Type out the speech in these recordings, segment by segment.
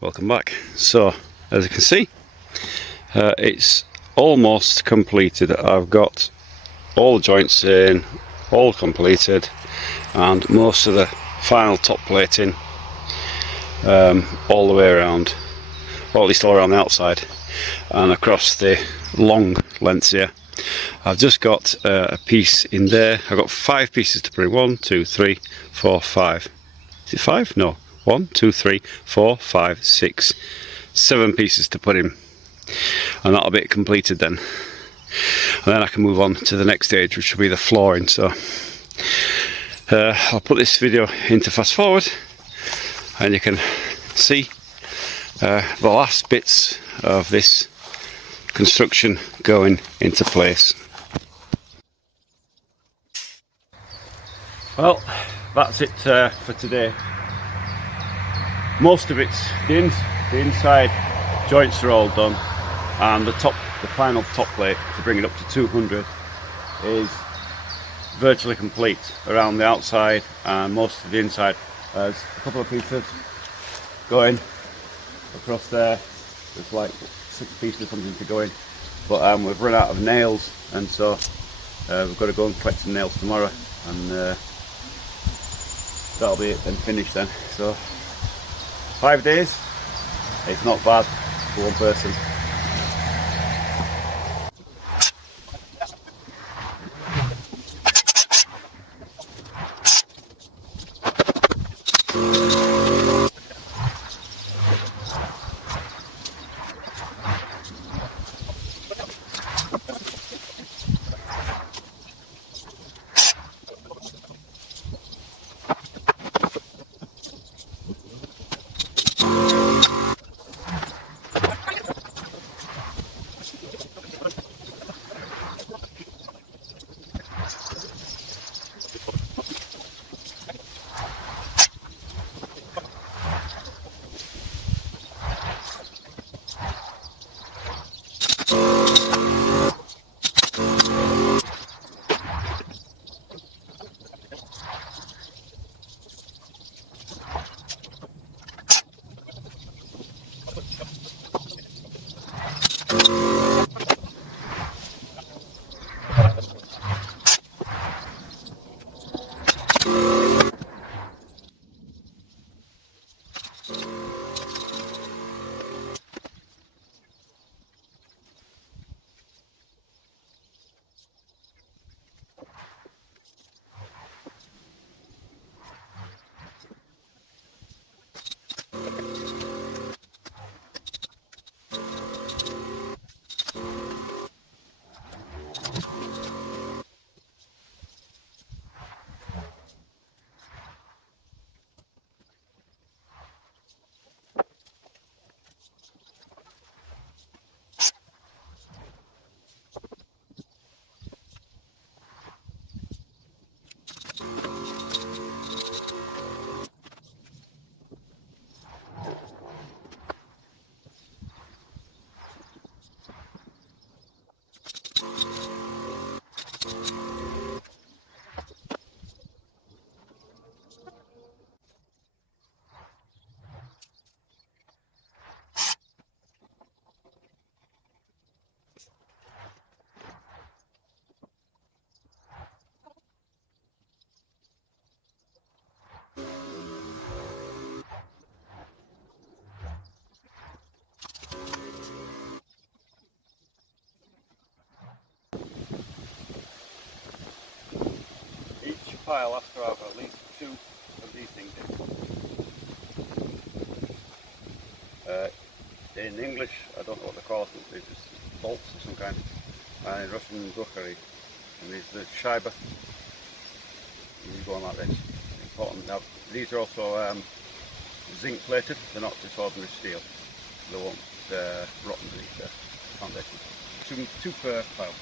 Welcome back. So as you can see, it's almost completed. I've got all the joints in, all completed, and most of the final top plating all the way around, or at least all around the outside and across the long lengths here. I've just got a piece in there. I've got 5 pieces to put in. 1, 2, 3, 4, 5. Is it 5? No. 1, 2, 3, 4, 5, 6, 7 pieces to put in, and that'll be it completed then. And then I can move on to the next stage, which will be the flooring. So I'll put this video into fast forward, and you can see the last bits of this construction going into place. Well, that's it for today. Most of it's the inside joints are all done, and the final top plate to bring it up to 200 is virtually complete around the outside, and most of the inside. There's a couple of pieces going across there. There's like 6 pieces or something to go in, but we've run out of nails, and so we've got to go and collect some nails tomorrow, and that'll be it and finished then. So 5 days, it's not bad for one person. Pile has to have at least 2 of these things in. In English, I don't know what they're called, they're just bolts of some kind, and in Russian, bukhari, and these the scheibe. You go on like this. Important. Now, these are also zinc plated, they're not just ordinary steel. They won't rot underneath the foundation. 2 per pile.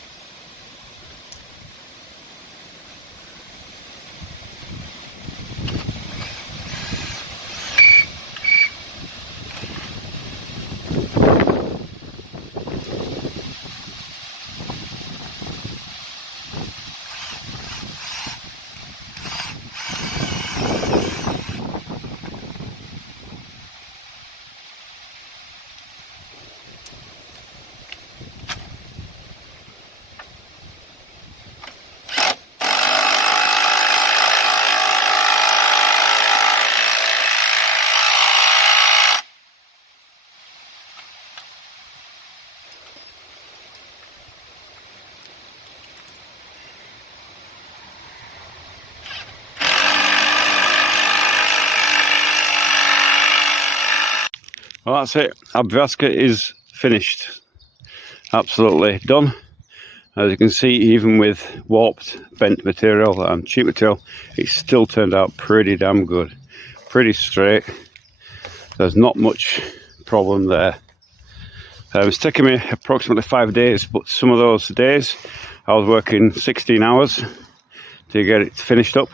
Well, that's it. Obvyazka is finished. Absolutely done. As you can see, even with warped, bent material and cheap material, it still turned out pretty damn good. Pretty straight. There's not much problem there. It's taken me approximately 5 days, but some of those days I was working 16 hours to get it finished up.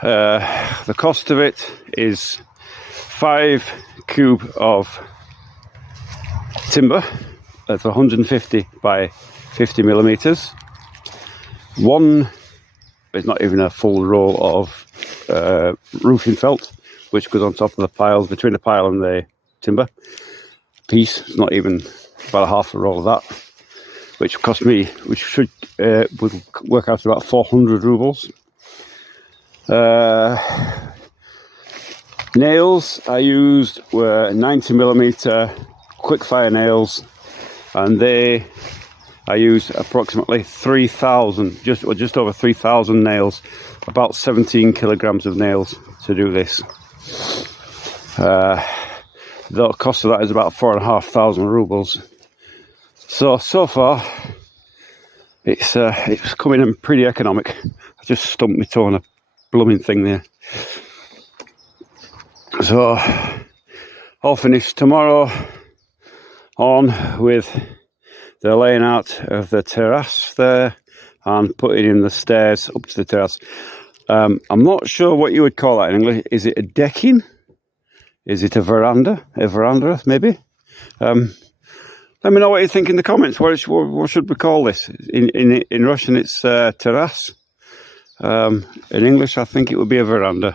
The cost of it is 5 cube of timber. That's 150 by 50 millimeters. One, it's not even a full roll of roofing felt, which goes on top of the piles, between the pile and the timber piece. It's not even about a half a roll of that, which cost me, which should would work out to about 400 rubles. Nails I used were 90 millimeter quick fire nails, and I used approximately 3,000, just over 3,000 nails, about 17 kilograms of nails to do this. The cost of that is about 4,500 rubles. So far, it's coming in pretty economic. I just stumped my toe on a blooming thing there. So, all finished. Tomorrow on with the laying out of the terrace there and putting in the stairs up to the terrace. I'm not sure what you would call that in English. Is it a decking? Is it a veranda? A veranda, maybe? Let me know what you think in the comments. What should we call this? In Russian, it's terrace. In English, I think it would be a veranda.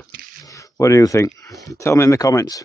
What do you think? Tell me in the comments.